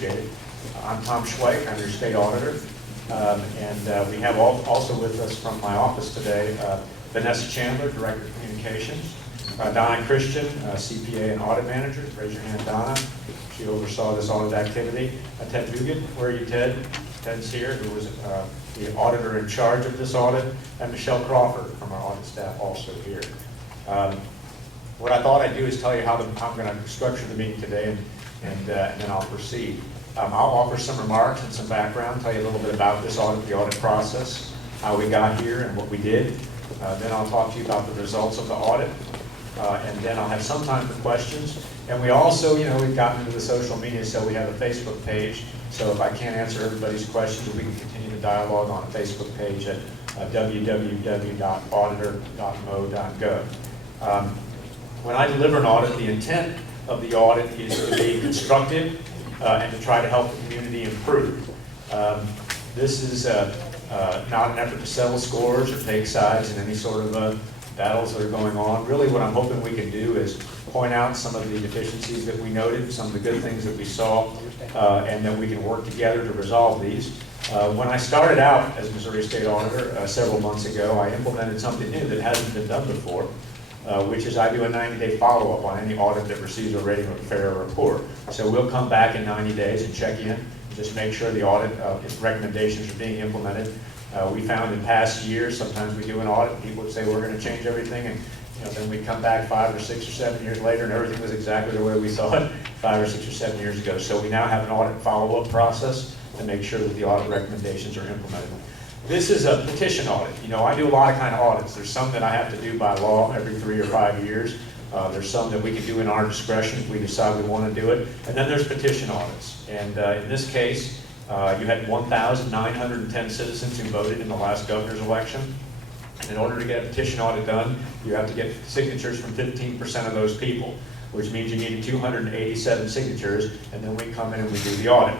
appreciate it. I'm Tom Schweik, I'm your state auditor, and we have also with us from my office today Vanessa Chandler, Director of Communications, Donna Christian, CPA and Audit Manager. Raise your hand, Donna. She oversaw this audit activity. Ted Dugan, where are you, Ted? Ted's here, who was the auditor in charge of this audit, and Michelle Crawford from our audit staff also here. What I thought I'd do is tell you how I'm going to structure the meeting today, and then I'll proceed. I'll offer some remarks and some background, tell you a little bit about this audit, the audit process, how we got here and what we did. Then I'll talk to you about the results of the audit, and then I'll have some time for questions. And we also, we've gotten into the social media, so we have a Facebook page. So if I can't answer everybody's questions, we can continue the dialogue on a Facebook page at www.auditor.mo.gov. When I deliver an audit, the intent of the audit is to be constructive and to try to help the community improve. This is not an effort to settle scores or take sides in any sort of battles that are going on. Really what I'm hoping we can do is point out some of the deficiencies that we noted, some of the good things that we saw, and then we can work together to resolve these. When I started out as Missouri State Auditor several months ago, I implemented something new that hasn't been done before, which is I do a 90-day follow-up on any audit that receives a rating of a fair or poor. So we'll come back in 90 days and check in, just make sure the audit recommendations are being implemented. We found in past years, sometimes we do an audit, and people would say we're going to change everything, and then we come back 5 or 6 or 7 years later, and everything was exactly the way we saw it 5 or 6 or 7 years ago. So we now have an audit follow-up process to make sure that the audit recommendations are implemented. This is a petition audit. I do a lot of kind of audits. There's some that I have to do by law every 3 or 5 years. There's some that we can do in our discretion if we decide we want to do it. And then there's petition audits. And in this case, you had 1,910 citizens who voted in the last governor's election. And in order to get a petition audit done, you have to get signatures from 15% of those people, which means you needed 287 signatures, and then we come in and we do the audit.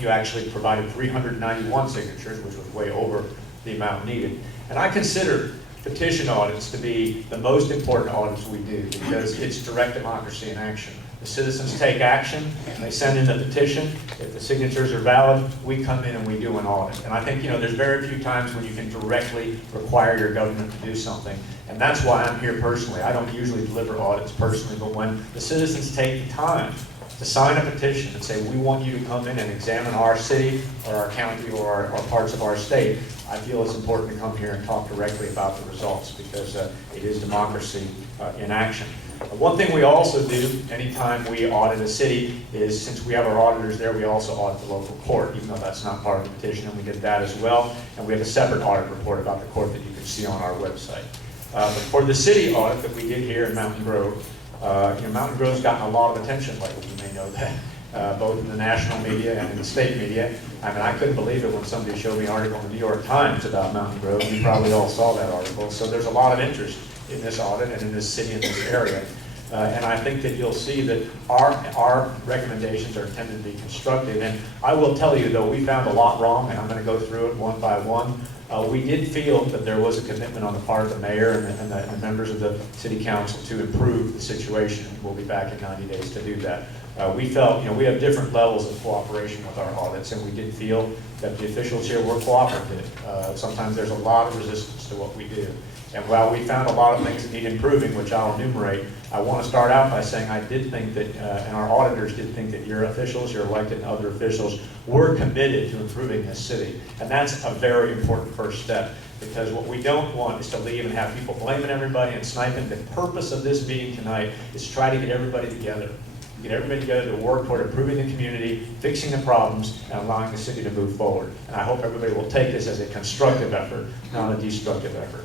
You actually provided 391 signatures, which was way over the amount needed. And I consider petition audits to be the most important audits we do because it's direct democracy in action. The citizens take action, they send in the petition. If the signatures are valid, we come in and we do an audit. And I think, there's very few times when you can directly require your government to do something. And that's why I'm here personally. I don't usually deliver audits personally, but when the citizens take the time to sign a petition and say, we want you to come in and examine our city or our county or parts of our state, I feel it's important to come here and talk directly about the results because it is democracy in action. One thing we also do anytime we audit a city is, since we have our auditors there, we also audit the local court, even though that's not part of the petition, and we did that as well. And we have a separate audit report about the court that you can see on our website. But for the city audit that we did here in Mountain Grove, Mountain Grove's gotten a lot of attention lately, you may know that, both in the national media and in the state media. I mean, I couldn't believe it when somebody showed me an article in the New York Times about Mountain Grove. You probably all saw that article. So there's a lot of interest in this audit and in this city and this area. And I think that you'll see that our recommendations are intended to be constructive. And I will tell you, though, we found a lot wrong, and I'm going to go through it one by one. We did feel that there was a commitment on the part of the mayor and the members of the city council to improve the situation. We'll be back in 90 days to do that. We felt, we have different levels of cooperation with our audits, and we did feel that the officials here were cooperative. Sometimes there's a lot of resistance to what we do. And while we found a lot of things that need improving, which I'll enumerate, I want to start out by saying I did think that, and our auditors did think that your officials, your elected and other officials, were committed to improving this city. And that's a very important first step, because what we don't want is to leave and have people blaming everybody and sniping. The purpose of this meeting tonight is to try to get everybody together. Get everybody together to work toward improving the community, fixing the problems, and allowing the city to move forward. And I hope everybody will take this as a constructive effort, not a destructive effort.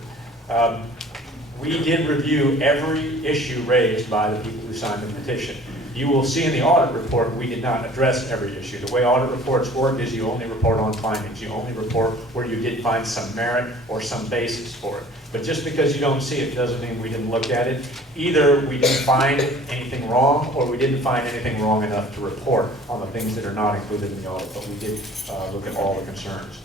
We did review every issue raised by the people who signed the petition. You will see in the audit report we did not address every issue. The way audit reports work is you only report on findings. You only report where you did find some merit or some basis for it. But just because you don't see it doesn't mean we didn't look at it. Either we didn't find anything wrong, or we didn't find anything wrong enough to report on the things that are not included in the audit, but we did look at all the concerns.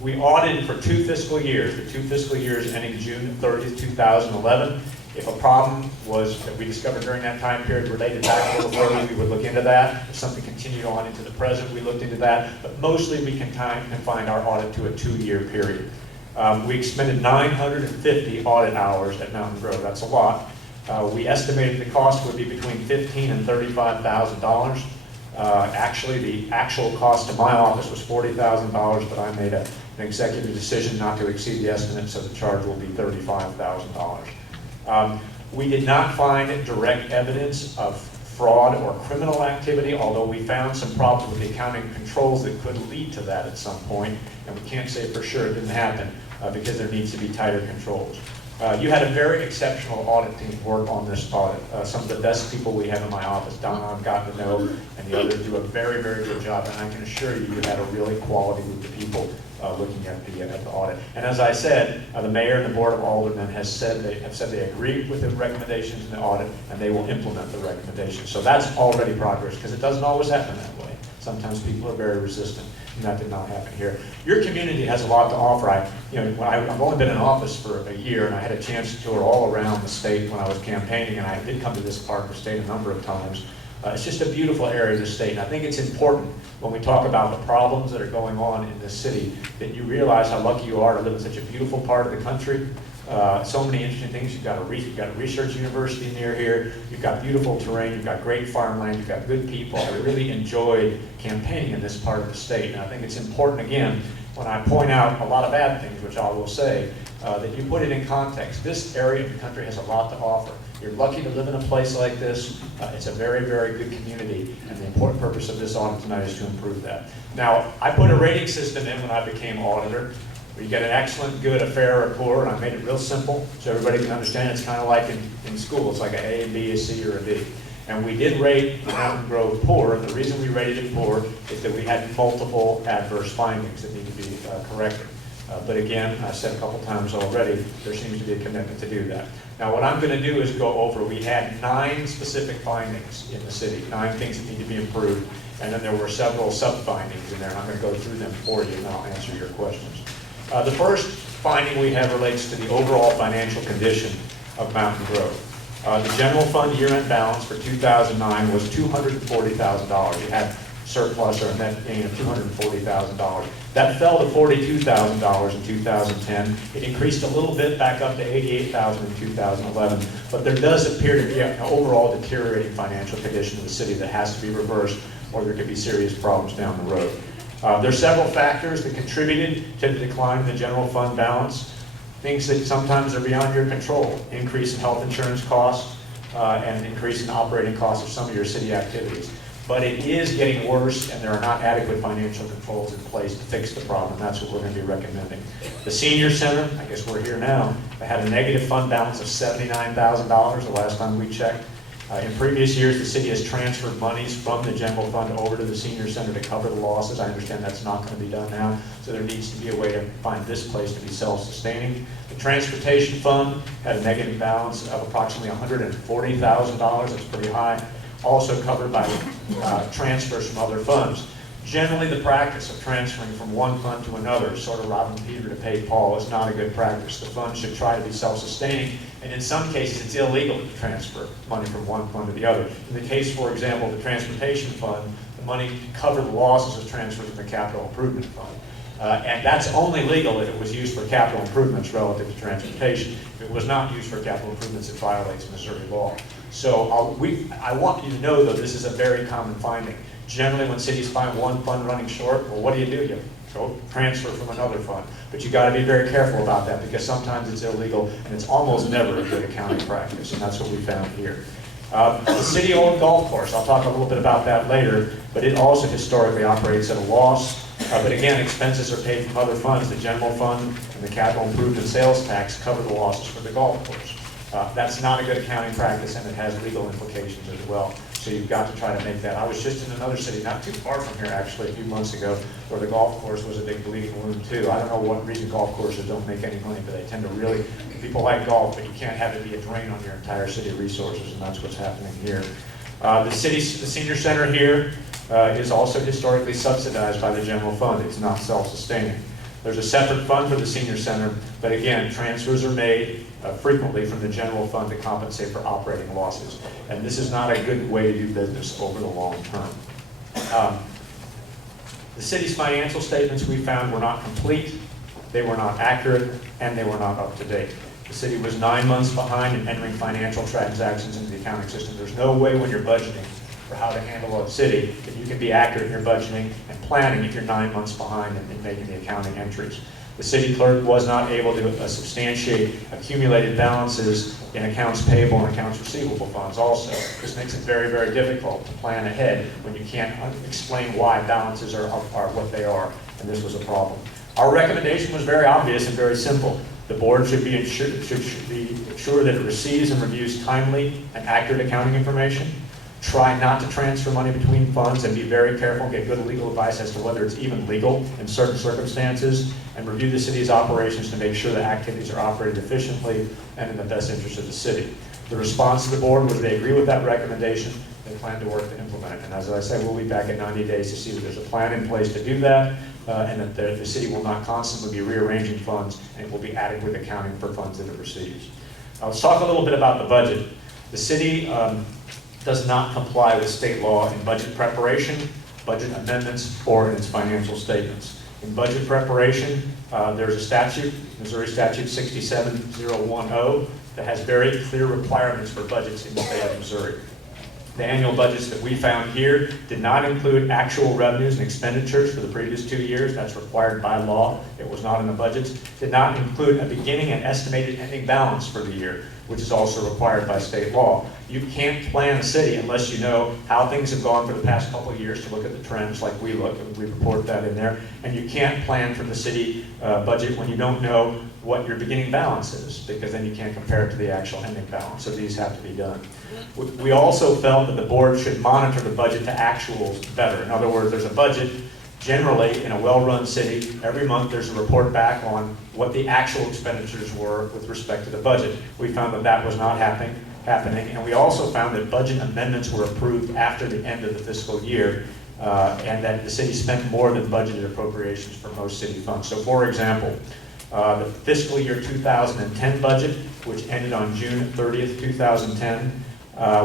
We audited for 2 fiscal years, the 2 fiscal years ending June 30th, 2011 If a problem was that we discovered during that time period related back a little further, we would look into that. If something continued on into the present, we looked into that. But mostly we confined our audit to a 2-year period. We expended 950 audit hours at Mountain Grove. That's a lot. We estimated the cost would be between $15,000 and $35,000. Actually, the actual cost to my office was $40,000, but I made an executive decision not to exceed the estimate, so the charge will be $35,000. We did not find direct evidence of fraud or criminal activity, although we found some problems with the accounting controls that could lead to that at some point, and we can't say for sure it didn't happen because there needs to be tighter controls. You had a very exceptional audit team work on this audit. Some of the best people we have in my office, Donna I've gotten to know, and the others do a very, very good job, and I can assure you, you had a really quality group of people looking at the audit. And as I said, the mayor and the board of aldermen have said they agree with the recommendations in the audit, and they will implement the recommendations. So that's already progress, because it doesn't always happen that way. Sometimes people are very resistant, and that did not happen here. Your community has a lot to offer. I've only been in office for a year, and I had a chance to tour all around the state when I was campaigning, and I did come to this part of the state a number of times. It's just a beautiful area of the state, and I think it's important when we talk about the problems that are going on in this city that you realize how lucky you are to live in such a beautiful part of the country. So many interesting things. You've got a research university near here. You've got beautiful terrain. You've got great farmland. You've got good people. I really enjoyed campaigning in this part of the state, and I think it's important, again, when I point out a lot of bad things, which I will say, that you put it in context. This area of the country has a lot to offer. You're lucky to live in a place like this. It's a very, very good community, and the important purpose of this audit tonight is to improve that. Now, I put a rating system in when I became auditor. You get an excellent, good, a fair, or a poor, and I made it real simple so everybody can understand. It's kind of like in school. It's like an A, a B, a C, or a D. And we did rate Mountain Grove poor, and the reason we rated it poor is that we had multiple adverse findings that need to be corrected. But again, I said a couple times already, there seems to be a commitment to do that. Now what I'm going to do is go over, we had 9 specific findings in the city, 9 things that need to be improved, and then there were several sub-findings in there, and I'm going to go through them for you, and I'll answer your questions. The first finding we have relates to the overall financial condition of Mountain Grove. The general fund year-end balance for 2009 was $240,000. You had surplus or a net gain of $240,000. That fell to $42,000 in 2010. It increased a little bit back up to $88,000 in 2011, but there does appear to be an overall deteriorating financial condition of the city that has to be reversed, or there could be serious problems down the road. There are several factors that contributed to the decline in the general fund balance. Things that sometimes are beyond your control. Increase in health insurance costs and increase in operating costs of some of your city activities. But it is getting worse, and there are not adequate financial controls in place to fix the problem. That's what we're going to be recommending. The senior center, I guess we're here now, they had a negative fund balance of $79,000 the last time we checked. In previous years, the city has transferred monies from the general fund over to the senior center to cover the losses. I understand that's not going to be done now, so there needs to be a way to find this place to be self-sustaining. The transportation fund had a negative balance of approximately $140,000. That's pretty high. Also covered by transfers from other funds. Generally, the practice of transferring from one fund to another, sort of robbing Peter to pay Paul, is not a good practice. The fund should try to be self-sustaining, and in some cases, it's illegal to transfer money from one fund to the other. In the case, for example, of the transportation fund, the money to cover the losses was transferred from the capital improvement fund. And that's only legal if it was used for capital improvements relative to transportation. If it was not used for capital improvements, it violates Missouri law. So I want you to know, though, this is a very common finding. Generally, when cities find one fund running short, well, what do? You go transfer from another fund. But you got to be very careful about that, because sometimes it's illegal, and it's almost never a good accounting practice, and that's what we found here. The city-owned golf course, I'll talk a little bit about that later, but it also historically operates at a loss. But again, expenses are paid from other funds. The general fund and the capital improvement sales tax cover the losses for the golf course. That's not a good accounting practice, and it has legal implications as well. So you've got to try to make that. I was just in another city, not too far from here actually, a few months ago, where the golf course was a big bleeding wound too. I don't know what reason golf courses don't make any money, but they tend to really, people like golf, but you can't have it be a drain on your entire city resources, and that's what's happening here. The senior center here is also historically subsidized by the general fund. It's not self-sustaining. There's a separate fund for the senior center, but again, transfers are made frequently from the general fund to compensate for operating losses. And this is not a good way to do business over the long term. The city's financial statements we found were not complete, they were not accurate, and they were not up to date. The city was 9 months behind in entering financial transactions into the accounting system. There's no way when you're budgeting for how to handle a city that you can be accurate in your budgeting and planning if you're 9 months behind in making the accounting entries. The city clerk was not able to substantiate accumulated balances in accounts payable and accounts receivable funds also. This makes it very, very difficult to plan ahead when you can't explain why balances are what they are, and this was a problem. Our recommendation was very obvious and very simple. The board should be ensured that it receives and reviews timely and accurate accounting information. Try not to transfer money between funds and be very careful and get good legal advice as to whether it's even legal in certain circumstances, and review the city's operations to make sure that activities are operated efficiently and in the best interest of the city. The response to the board was they agree with that recommendation. They plan to work to implement it. And as I said, we'll be back in 90 days to see that there's a plan in place to do that, and that the city will not constantly be rearranging funds, and it will be adequate accounting for funds that it receives. Let's talk a little bit about the budget. The city does not comply with state law in budget preparation, budget amendments, or in its financial statements. In budget preparation, there's a statute, Missouri Statute 67010, that has very clear requirements for budgets in the state of Missouri. The annual budgets that we found here did not include actual revenues and expenditures for the previous 2 years. That's required by law. It was not in the budgets. Did not include a beginning and estimated ending balance for the year, which is also required by state law. You can't plan a city unless you know how things have gone for the past couple of years to look at the trends like we look, and we report that in there. And you can't plan from the city budget when you don't know what your beginning balance is, because then you can't compare it to the actual ending balance. So these have to be done. We also felt that the board should monitor the budget to actuals better. In other words, there's a budget. Generally, in a well-run city, every month there's a report back on what the actual expenditures were with respect to the budget. We found that that was not happening, and we also found that budget amendments were approved after the end of the fiscal year, and that the city spent more than budgeted appropriations for most city funds. So for example, the fiscal year 2010 budget, which ended on June 30th, 2010,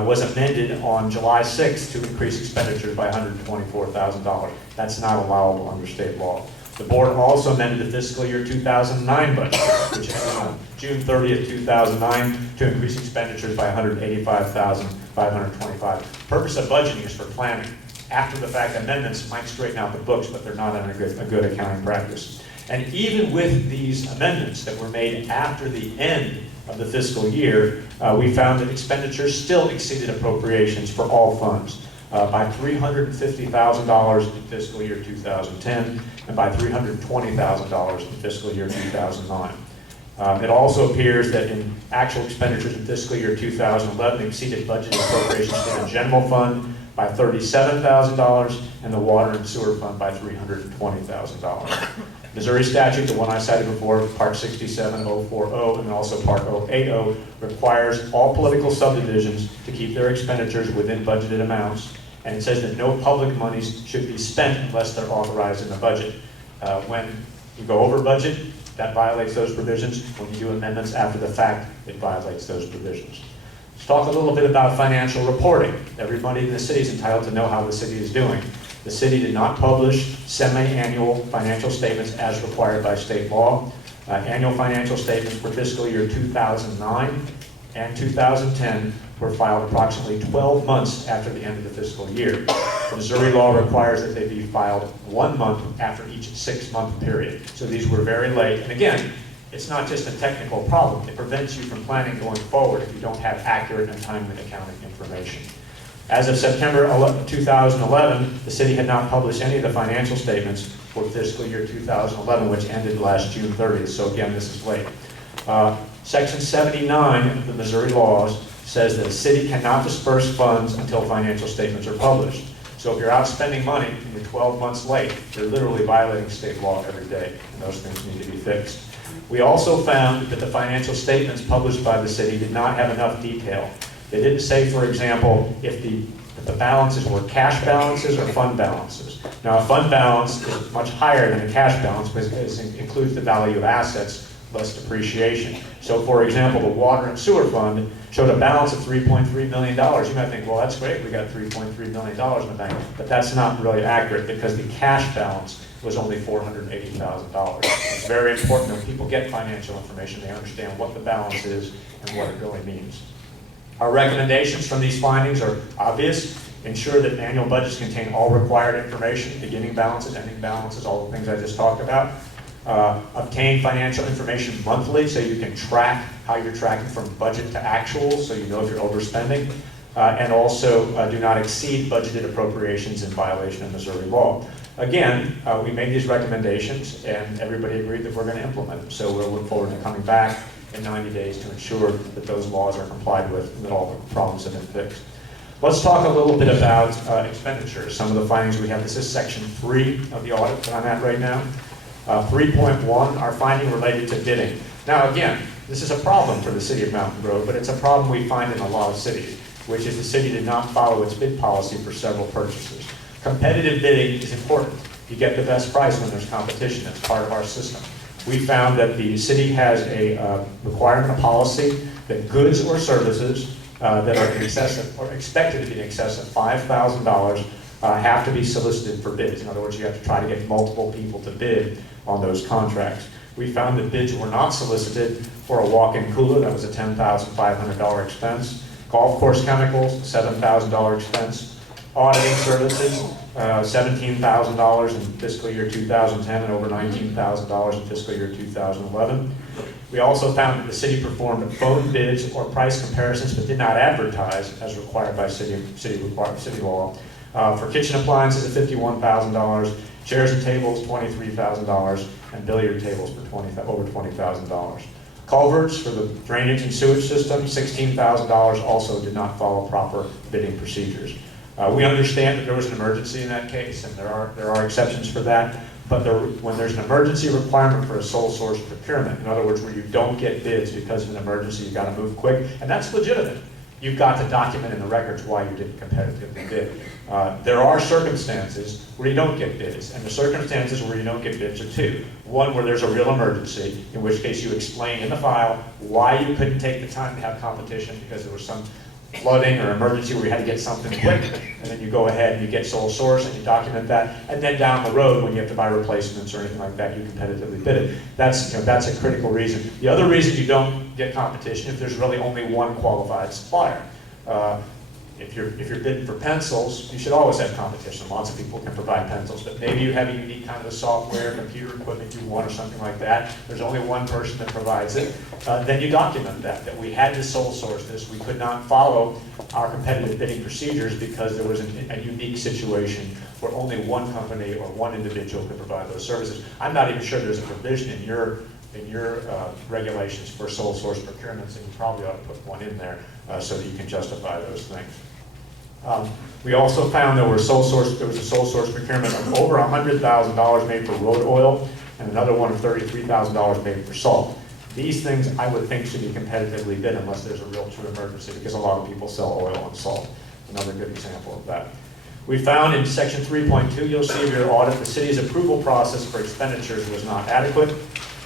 was amended on July 6th to increase expenditures by $124,000. That's not allowable under state law. The board also amended the fiscal year 2009 budget, which ended on June 30th, 2009, to increase expenditures by $185,525. The purpose of budgeting is for planning. After the fact, amendments might straighten out the books, but they're not a good accounting practice. And even with these amendments that were made after the end of the fiscal year, we found that expenditures still exceeded appropriations for all funds by $350,000 in fiscal year 2010 and by $320,000 in fiscal year 2009. It also appears that in actual expenditures in fiscal year 2011 exceeded budget appropriations for the general fund by $37,000 and the water and sewer fund by $320,000. Missouri statute, the one I cited before, Part 67040 and also Part 080, requires all political subdivisions to keep their expenditures within budgeted amounts, and it says that no public monies should be spent unless they're authorized in the budget. When you go over budget, that violates those provisions. When you do amendments after the fact, it violates those provisions. Let's talk a little bit about financial reporting. Everybody in the city is entitled to know how the city is doing. The city did not publish semi-annual financial statements as required by state law. Annual financial statements for fiscal year 2009 and 2010 were filed approximately 12 months after the end of the fiscal year. Missouri law requires that they be filed 1 month after each 6-month period. So these were very late. And again, it's not just a technical problem. It prevents you from planning going forward if you don't have accurate and timely accounting information. As of September 2011, the city had not published any of the financial statements for fiscal year 2011, which ended last June 30th. So again, this is late. Section 79 of the Missouri laws says that a city cannot disperse funds until financial statements are published. So if you're out spending money and you're 12 months late, you're literally violating state law every day, and those things need to be fixed. We also found that the financial statements published by the city did not have enough detail. They didn't say, for example, if the balances were cash balances or fund balances. Now, a fund balance is much higher than a cash balance because it includes the value of assets less depreciation. So for example, the water and sewer fund showed a balance of $3.3 million. You might think, well, that's great, we got $3.3 million in the bank, but that's not really accurate because the cash balance was only $480,000. It's very important that when people get financial information, they understand what the balance is and what it really means. Our recommendations from these findings are obvious. Ensure that annual budgets contain all required information, beginning balances, ending balances, all the things I just talked about. Obtain financial information monthly so you can track how you're tracking from budget to actuals so you know if you're overspending. And also do not exceed budgeted appropriations in violation of Missouri law. Again, we made these recommendations and everybody agreed that we're going to implement them. So we'll look forward to coming back in 90 days to ensure that those laws are complied with and that all the problems have been fixed. Let's talk a little bit about expenditures. Some of the findings we have. This is section 3 of the audit that I'm at right now. 3.1, our finding related to bidding. Now again, this is a problem for the city of Mountain Grove, but it's a problem we find in a lot of cities, which is the city did not follow its bid policy for several purchases. Competitive bidding is important. You get the best price when there's competition. It's part of our system. We found that the city has a requirement, a policy, that goods or services that are in excess of, or expected to be in excess of $5,000 have to be solicited for bids. In other words, you have to try to get multiple people to bid on those contracts. We found that bids were not solicited for a walk-in cooler. That was a $10,500 expense. Golf course chemicals, $7,000 expense. Auditing services, $17,000 in fiscal year 2010 and over $19,000 in fiscal year 2011. We also found that the city performed phone bids or price comparisons but did not advertise as required by city law. For kitchen appliances at $51,000, chairs and tables $23,000, and billiard tables for over $20,000. Culverts for the drainage and sewage system, $16,000, also did not follow proper bidding procedures. We understand that there was an emergency in that case, and there are exceptions for that. But when there's an emergency requirement for a sole source procurement, in other words, where you don't get bids because of an emergency, you've got to move quick, and that's legitimate. You've got to document in the records why you didn't competitively bid. There are circumstances where you don't get bids, and the circumstances where you don't get bids are two. One, where there's a real emergency, in which case you explain in the file why you couldn't take the time to have competition because there was some flooding or emergency where you had to get something quick, and then you go ahead and you get sole source and you document that, and then down the road when you have to buy replacements or anything like that, you competitively bid it. That's a critical reason. The other reason you don't get competition if there's really only one qualified supplier. If you're bidding for pencils, you should always have competition. Lots of people can provide pencils, but maybe you have a unique kind of software, computer equipment you want or something like that. There's only one person that provides it. Then you document that we had to sole source this. We could not follow our competitive bidding procedures because there was a unique situation where only one company or one individual could provide those services. I'm not even sure there's a provision in your regulations for sole source procurements, and you probably ought to put one in there so that you can justify those things. We also found there was a sole source procurement of over $100,000 made for road oil and another one of $33,000 made for salt. These things I would think should be competitively bid unless there's a real true emergency, because a lot of people sell oil and salt. Another good example of that. We found in section 3.2, you'll see in your audit, the city's approval process for expenditures was not adequate.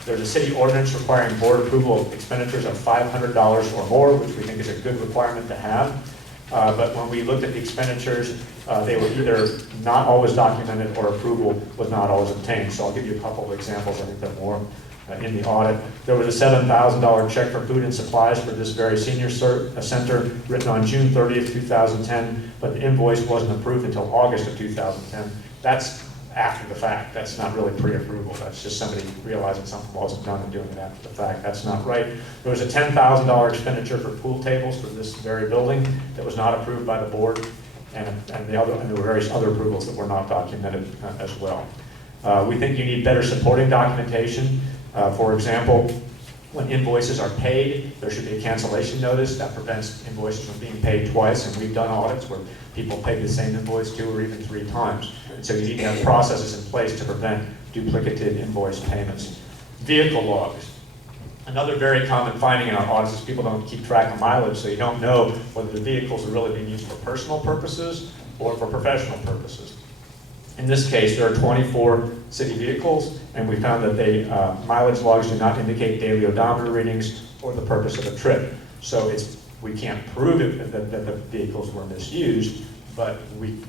There's a city ordinance requiring board approval of expenditures of $500 or more, which we think is a good requirement to have. But when we looked at the expenditures, they were either not always documented or approval was not always obtained. So I'll give you a couple of examples. I think there are more in the audit. There was a $7,000 check for food and supplies for this very senior center written on June 30th, 2010, but the invoice wasn't approved until August of 2010. That's after the fact. That's not really pre-approval. That's just somebody realizing something wasn't done and doing it after the fact. That's not right. There was a $10,000 expenditure for pool tables for this very building that was not approved by the board, and there were various other approvals that were not documented as well. We think you need better supporting documentation. For example, when invoices are paid, there should be a cancellation notice that prevents invoices from being paid twice, and we've done audits where people paid the same invoice 2 or even 3 times. And so you need to have processes in place to prevent duplicative invoice payments. Vehicle logs. Another very common finding in our audits is people don't keep track of mileage, so you don't know whether the vehicles are really being used for personal purposes or for professional purposes. In this case, there are 24 city vehicles, and we found that they mileage logs do not indicate daily odometer readings or the purpose of a trip. So we can't prove it, that the vehicles were misused, but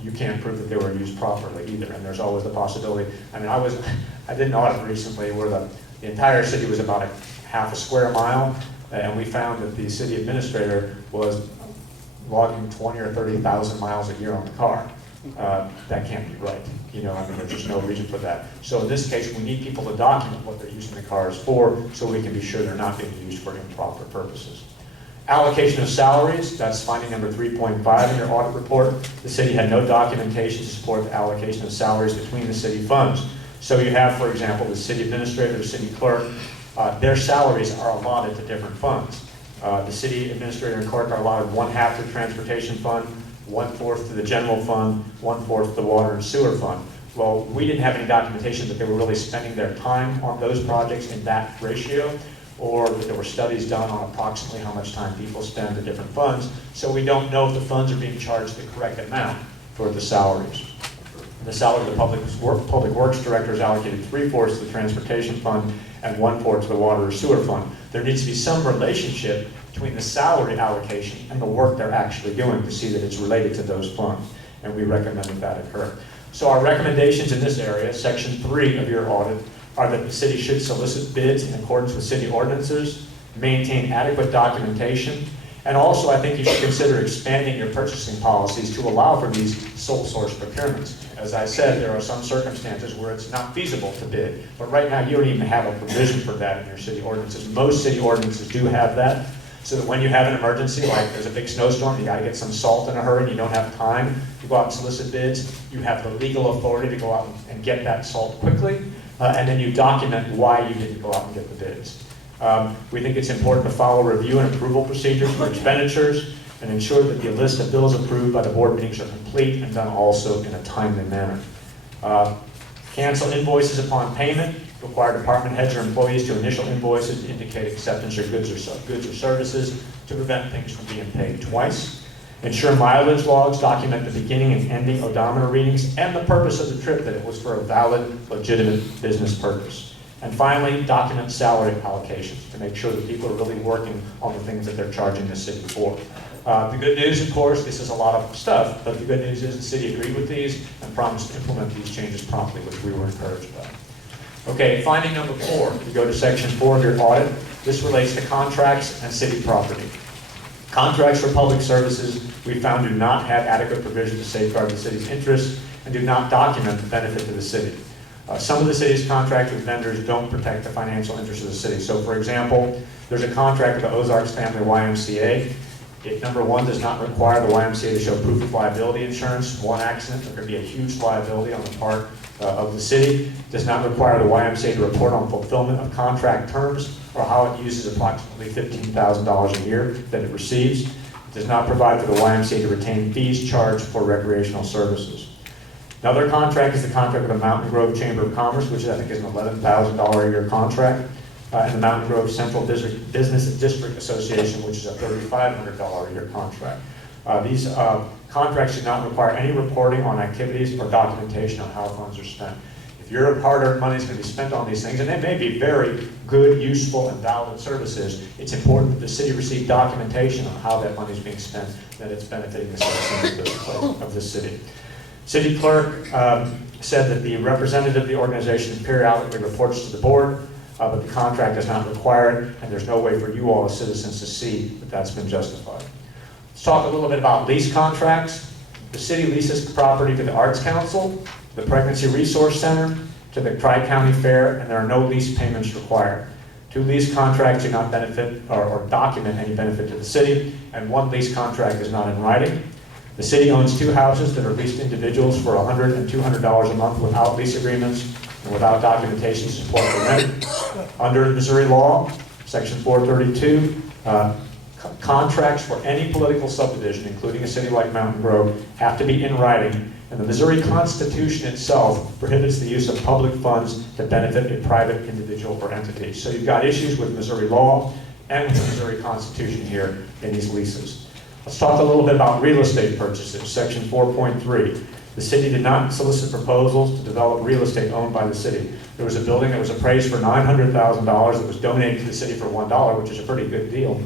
you can't prove that they were used properly either. And there's always the possibility. I mean, I did an audit recently where the entire city was about half a square mile, and we found that the city administrator was logging 20 or 30,000 miles a year on the car. That can't be right. You know, I mean, there's just no reason for that. So in this case, we need people to document what they're using the cars for, so we can be sure they're not being used for improper purposes. Allocation of salaries, that's finding number 3.5 in your audit report. The city had no documentation to support the allocation of salaries between the city funds. So you have, for example, the city administrator, the city clerk, their salaries are allotted to different funds. The city administrator and clerk are allotted 1/2 to the transportation fund, 1/4 to the general fund, 1/4 to the water and sewer fund. Well, we didn't have any documentation that they were really spending their time on those projects in that ratio, or that there were studies done on approximately how much time people spend at different funds. So we don't know if the funds are being charged the correct amount for the salaries. The salary of the public works director is allocated 3/4 to the transportation fund and 1/4 to the water or sewer fund. There needs to be some relationship between the salary allocation and the work they're actually doing to see that it's related to those funds, and we recommend that occur. So our recommendations in this area, section 3 of your audit, are that the city should solicit bids in accordance with city ordinances, maintain adequate documentation, and also I think you should consider expanding your purchasing policies to allow for these sole source procurements. As I said, there are some circumstances where it's not feasible to bid, but right now you don't even have a provision for that in your city ordinances. Most city ordinances do have that, so that when you have an emergency, like there's a big snowstorm, you gotta get some salt in a hurry and you don't have time to go out and solicit bids, you have the legal authority to go out and get that salt quickly, and then you document why you didn't go out and get the bids. We think it's important to follow review and approval procedures for expenditures and ensure that the list of bills approved by the board meetings are complete and done also in a timely manner. Cancel invoices upon payment. Require department heads or employees to initial invoices to indicate acceptance of goods or services to prevent things from being paid twice. Ensure mileage logs document the beginning and ending odometer readings and the purpose of the trip, that it was for a valid, legitimate business purpose. And finally, document salary allocations to make sure that people are really working on the things that they're charging the city for. The good news, of course, this is a lot of stuff, but the good news is the city agreed with these and promised to implement these changes promptly, which we were encouraged by. Okay, finding number 4, we go to section 4 of your audit. This relates to contracts and city property. Contracts for public services, we found, do not have adequate provision to safeguard the city's interests and do not document the benefit to the city. Some of the city's contracts with vendors don't protect the financial interests of the city. So for example, there's a contract with the Ozarks Family YMCA. It, number 1, does not require the YMCA to show proof of liability insurance. One accident, there could be a huge liability on the part of the city. Does not require the YMCA to report on fulfillment of contract terms or how it uses approximately $15,000 a year that it receives. It does not provide for the YMCA to retain fees charged for recreational services. Another contract is the contract with the Mountain Grove Chamber of Commerce, which I think is an $11,000 a year contract, and the Mountain Grove Central Business District Association, which is a $3,500 a year contract. These contracts do not require any reporting on activities or documentation on how funds are spent. If your hard-earned money is going to be spent on these things, and they may be very good, useful, and valid services, it's important that the city receive documentation on how that money is being spent, that it's benefiting the citizens of the city. City clerk said that the representative of the organization periodically reports to the board, but the contract does not require it, and there's no way for you all as citizens to see that that's been justified. Let's talk a little bit about lease contracts. The city leases property to the Arts Council, the Pregnancy Resource Center, to the Tri-County Fair, and there are no lease payments required. 2 lease contracts do not benefit or document any benefit to the city, and 1 lease contract is not in writing. The city owns 2 houses that are leased to individuals for $100 and $200 a month without lease agreements and without documentation to support the rent. Under Missouri law, section 432, contracts for any political subdivision, including a city like Mountain Grove, have to be in writing, and the Missouri Constitution itself prohibits the use of public funds to benefit a private individual or entity. So you've got issues with Missouri law and with the Missouri Constitution here in these leases. Let's talk a little bit about real estate purchases, section 4.3. The city did not solicit proposals to develop real estate owned by the city. There was a building that was appraised for $900,000 that was donated to the city for $1, which is a pretty good deal.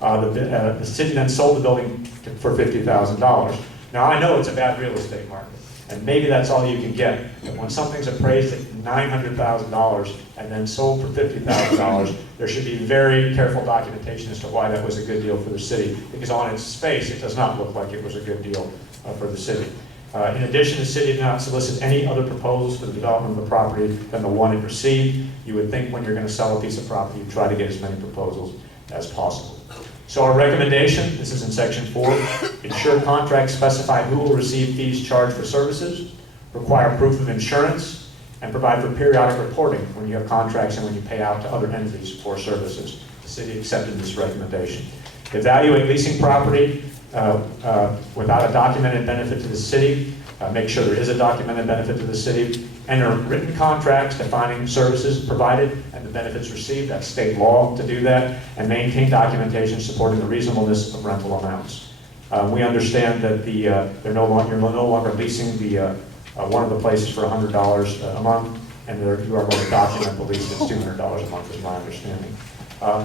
The city then sold the building for $50,000. Now I know it's a bad real estate market, and maybe that's all you can get. But when something's appraised at $900,000 and then sold for $50,000, there should be very careful documentation as to why that was a good deal for the city, because on its face, it does not look like it was a good deal for the city. In addition, the city did not solicit any other proposals for the development of the property than the one it received. You would think when you're going to sell a piece of property, you try to get as many proposals as possible. So our recommendation, this is in section 4, ensure contracts specify who will receive fees charged for services, require proof of insurance, and provide for periodic reporting when you have contracts and when you pay out to other entities for services. The city accepted this recommendation. Evaluate leasing property without a documented benefit to the city. Make sure there is a documented benefit to the city. Enter written contracts defining services provided and the benefits received. That's state law to do that. And maintain documentation supporting the reasonableness of rental amounts. We understand that you're no longer leasing one of the places for $100 a month, and you are going to document the lease that's $200 a month, is my understanding.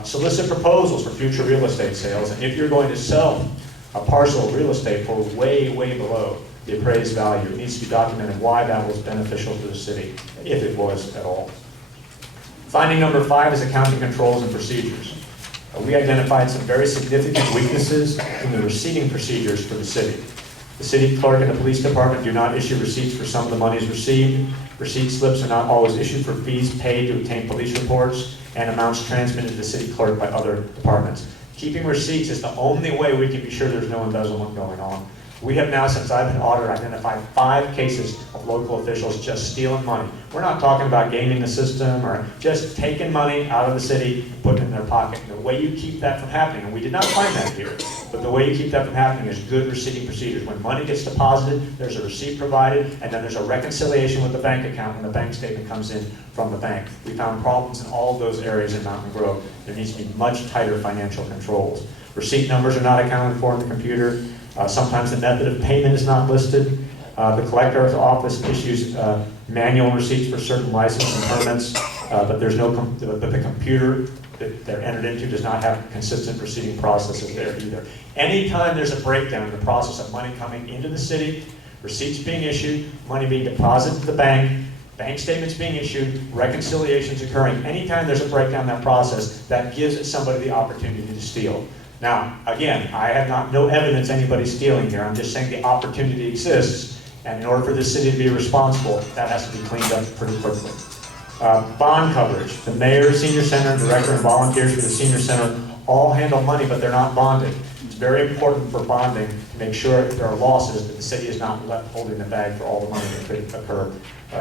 Solicit proposals for future real estate sales, and if you're going to sell a parcel of real estate for way, way below the appraised value, it needs to be documented why that was beneficial to the city, if it was at all. Finding number 5 is accounting controls and procedures. We identified some very significant weaknesses in the receipting procedures for the city. The city clerk and the police department do not issue receipts for some of the monies received. Receipt slips are not always issued for fees paid to obtain police reports and amounts transmitted to the city clerk by other departments. Keeping receipts is the only way we can be sure there's no embezzlement going on. We have now, since I've been auditor, identified 5 cases of local officials just stealing money. We're not talking about gaming the system or just taking money out of the city and putting it in their pocket. The way you keep that from happening, and we did not find that here, but the way you keep that from happening is good receipting procedures. When money gets deposited, there's a receipt provided, and then there's a reconciliation with the bank account when the bank statement comes in from the bank. We found problems in all of those areas in Mountain Grove. There needs to be much tighter financial controls. Receipt numbers are not accounted for in the computer. Sometimes the method of payment is not listed. The collector's office issues manual receipts for certain licenses and permits, but the computer that they're entered into does not have consistent receipting processes there either. Anytime there's a breakdown in the process of money coming into the city, receipts being issued, money being deposited to the bank statements being issued, reconciliations occurring, anytime there's a breakdown in that process, that gives somebody the opportunity to steal. Now, again, I have no evidence anybody's stealing here. I'm just saying the opportunity exists, and in order for this city to be responsible, that has to be cleaned up pretty quickly. Bond coverage. The mayor, senior center, director, and volunteers for the senior center all handle money, but they're not bonded. It's very important for bonding to make sure if there are losses that the city is not left holding the bag for all the money that could occur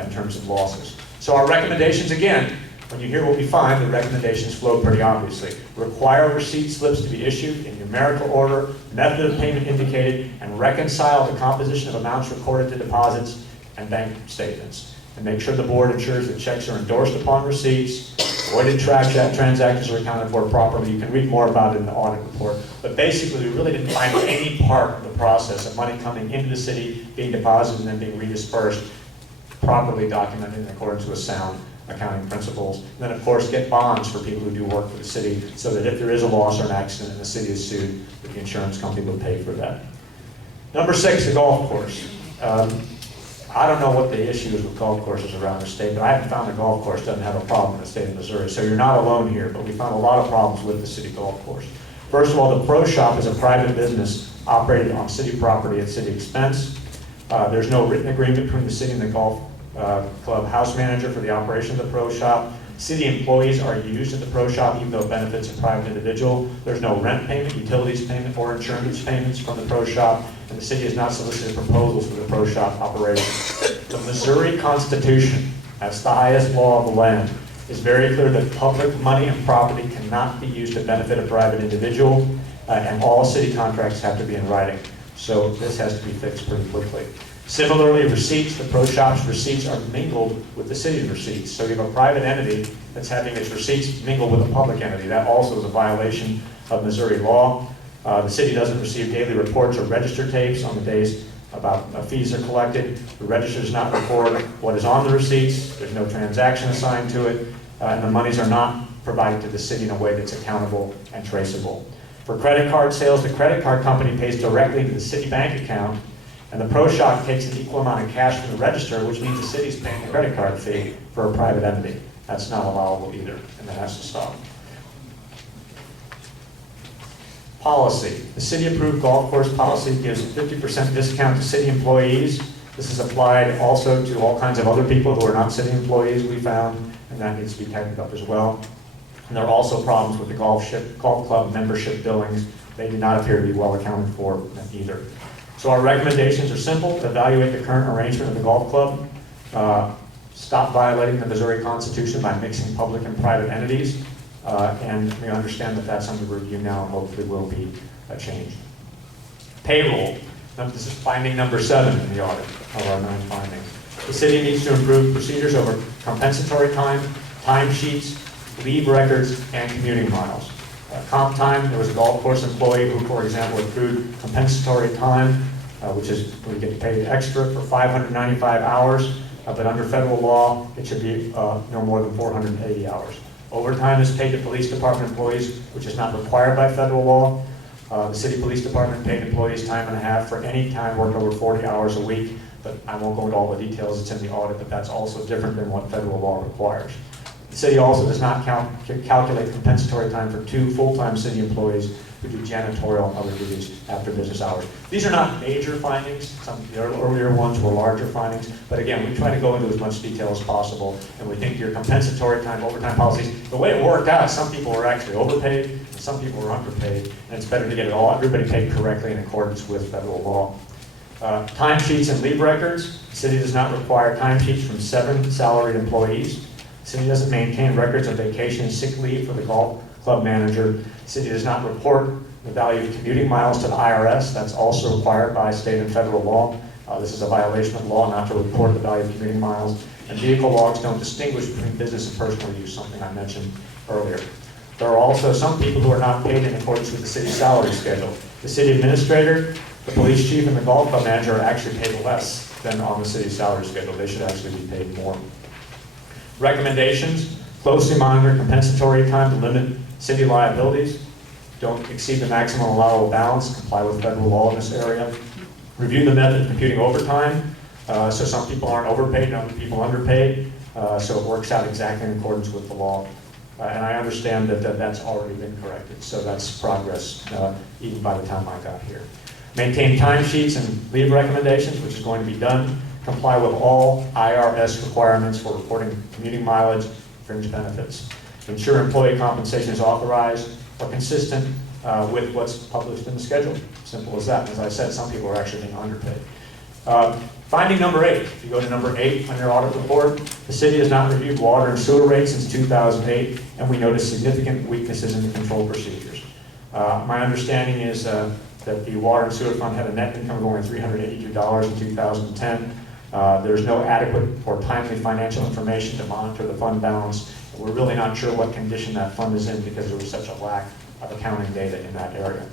in terms of losses. So our recommendations, again, when you hear what we find, the recommendations flow pretty obviously. Require receipt slips to be issued in numerical order, method of payment indicated, and reconcile the composition of amounts recorded to deposits and bank statements. And make sure the board ensures that checks are endorsed upon receipts, voided transactions are accounted for properly. You can read more about it in the audit report. But basically, we really didn't find any part of the process of money coming into the city, being deposited, and then being redispersed properly documented in accordance with sound accounting principles. And then, of course, get bonds for people who do work for the city so that if there is a loss or an accident and the city is sued, the insurance company will pay for that. Number 6, the golf course. I don't know what the issue is with golf courses around the state, but I haven't found a golf course doesn't have a problem in the state of Missouri. So you're not alone here, but we found a lot of problems with the city golf course. First of all, the Pro Shop is a private business operated on city property at city expense. There's no written agreement between the city and the golf club house manager for the operation of the Pro Shop. City employees are used at the Pro Shop even though it benefits a private individual. There's no rent payment, utilities payment, or insurance payments from the Pro Shop, and the city has not solicited proposals for the Pro Shop operation. The Missouri Constitution, that's the highest law of the land, is very clear that public money and property cannot be used to benefit a private individual, and all city contracts have to be in writing. So this has to be fixed pretty quickly. Similarly, receipts, the Pro Shop's receipts are mingled with the city's receipts. So you have a private entity that's having its receipts mingled with a public entity. That also is a violation of Missouri law. The city doesn't receive daily reports or register tapes on the days about fees are collected. The register does not record what is on the receipts. There's no transaction assigned to it, and the monies are not provided to the city in a way that's accountable and traceable. For credit card sales, the credit card company pays directly to the city bank account, and the pro shop takes an equal amount of cash from the register, which means the city's paying the credit card fee for a private entity. That's not allowable either, and that has to stop. Policy. The city-approved golf course policy gives a 50% discount to city employees. This is applied also to all kinds of other people who are not city employees, we found, and that needs to be tightened up as well. And there are also problems with the golf club membership billings. They do not appear to be well accounted for either. So our recommendations are simple: evaluate the current arrangement of the golf club, stop violating the Missouri Constitution by mixing public and private entities, and we understand that that's under review now and hopefully will be changed. Payroll. Now, this is finding number 7 in the audit of our 9 findings. The city needs to improve procedures over compensatory time, timesheets, leave records, and commuting miles. Comp time, there was a golf course employee who, for example, accrued compensatory time, which is where you get paid extra for 595 hours, but under federal law, it should be no more than 480 hours. Overtime is paid to police department employees, which is not required by federal law. The city police department paid employees time and a half for any time worked over 40 hours a week, but I won't go into all the details, it's in the audit, but that's also different than what federal law requires. The city also does not calculate compensatory time for 2 full-time city employees who do janitorial and other duties after business hours. These are not major findings. Some of the earlier ones were larger findings, but again, we try to go into as much detail as possible, and we think your compensatory time, overtime policies, the way it worked out, some people were actually overpaid, and some people were underpaid, and it's better to get it all, everybody paid correctly in accordance with federal law. Timesheets and leave records. The city does not require timesheets from 7 salaried employees. The city doesn't maintain records of vacation and sick leave for the golf club manager. The city does not report the value of commuting miles to the IRS. That's also required by state and federal law. This is a violation of law not to report the value of commuting miles. And vehicle logs don't distinguish between business and personal use, something I mentioned earlier. There are also some people who are not paid in accordance with the city's salary schedule. The city administrator, the police chief, and the golf club manager are actually paid less than on the city's salary schedule. They should actually be paid more. Recommendations: closely monitor compensatory time to limit city liabilities. Don't exceed the maximum allowable balance. Comply with federal law in this area. Review the method of computing overtime. So some people aren't overpaid and other people underpaid. So it works out exactly in accordance with the law. And I understand that that's already been corrected. So that's progress even by the time I got here. Maintain timesheets and leave recommendations, which is going to be done. Comply with all IRS requirements for reporting commuting mileage, fringe benefits. Ensure employee compensation is authorized or consistent with what's published in the schedule. Simple as that. As I said, some people are actually being underpaid. Finding number 8. If you go to number 8 on your audit report, the city has not reviewed water and sewer rates since 2008, and we noticed significant weaknesses in the control procedures. My understanding is that the water and sewer fund had a net income of only $382 in 2010. There's no adequate or timely financial information to monitor the fund balance. We're really not sure what condition that fund is in because there was such a lack of accounting data in that area.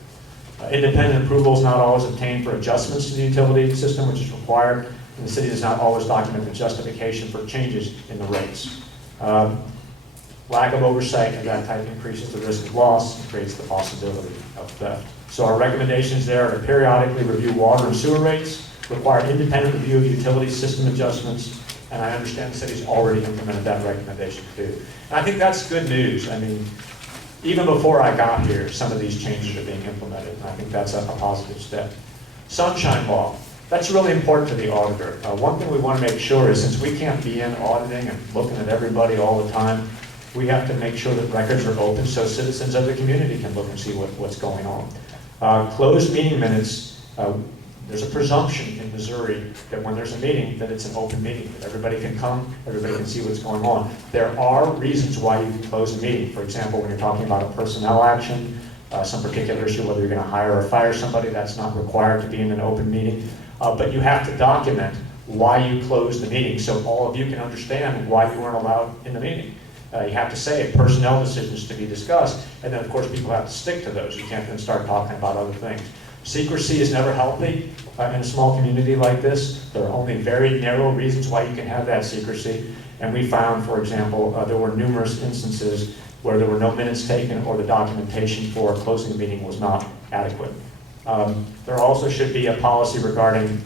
Independent approval is not always obtained for adjustments to the utility system, which is required, and the city does not always document the justification for changes in the rates. Lack of oversight of that type increases the risk of loss and creates the possibility of theft. So our recommendations there are to periodically review water and sewer rates, require independent review of utility system adjustments, and I understand the city's already implemented that recommendation too. And I think that's good news. I mean, even before I got here, some of these changes are being implemented, and I think that's a positive step. Sunshine law. That's really important to the auditor. One thing we want to make sure is, since we can't be in auditing and looking at everybody all the time, we have to make sure that records are open so citizens of the community can look and see what's going on. Closed meeting minutes, there's a presumption in Missouri that when there's a meeting, that it's an open meeting, that everybody can come, everybody can see what's going on. There are reasons why you can close a meeting. For example, when you're talking about a personnel action, some particular issue, whether you're going to hire or fire somebody, that's not required to be in an open meeting. But you have to document why you closed the meeting so all of you can understand why you weren't allowed in the meeting. You have to say personnel decisions to be discussed, and then of course people have to stick to those. You can't then start talking about other things. Secrecy is never healthy in a small community like this. There are only very narrow reasons why you can have that secrecy. And we found, for example, there were numerous instances where there were no minutes taken or the documentation for closing the meeting was not adequate. There also should be a policy regarding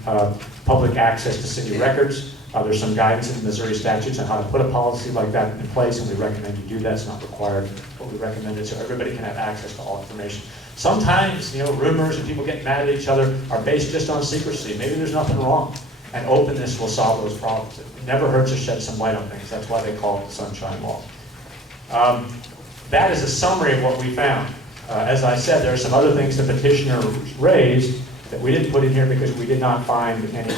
public access to city records. There's some guidance in the Missouri statutes on how to put a policy like that in place, and we recommend you do that. It's not required, but we recommend it so everybody can have access to all information. Sometimes, rumors and people getting mad at each other are based just on secrecy. Maybe there's nothing wrong, and openness will solve those problems. It never hurts to shed some light on things. That's why they call it the Sunshine Law. That is a summary of what we found. As I said, there are some other things the petitioner raised that we didn't put in here because we did not find any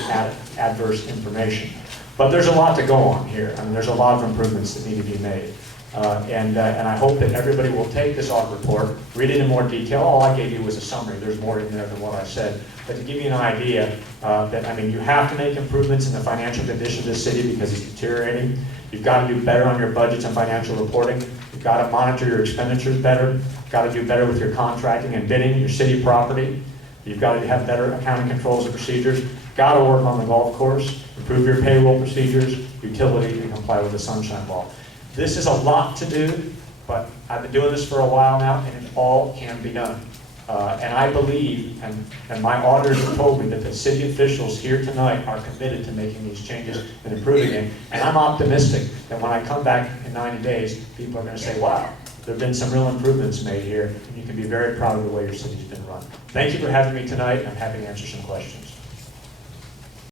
adverse information. But there's a lot to go on here. I mean, there's a lot of improvements that need to be made. And I hope that everybody will take this audit report, read it in more detail. All I gave you was a summary. There's more in there than what I said. But to give you an idea, you have to make improvements in the financial condition of the city because it's deteriorating. You've got to do better on your budgets and financial reporting. You've got to monitor your expenditures better. You've got to do better with your contracting and bidding, your city property. You've got to have better accounting controls and procedures. You've got to work on the golf course, improve your payroll procedures, utility, and comply with the Sunshine Law. This is a lot to do, but I've been doing this for a while now, and it all can be done. And I believe, and my auditors have told me that the city officials here tonight are committed to making these changes and improving it. And I'm optimistic that when I come back in 90 days, people are going to say, wow, there have been some real improvements made here, and you can be very proud of the way your city's been run. Thank you for having me tonight, and I'm happy to answer some questions.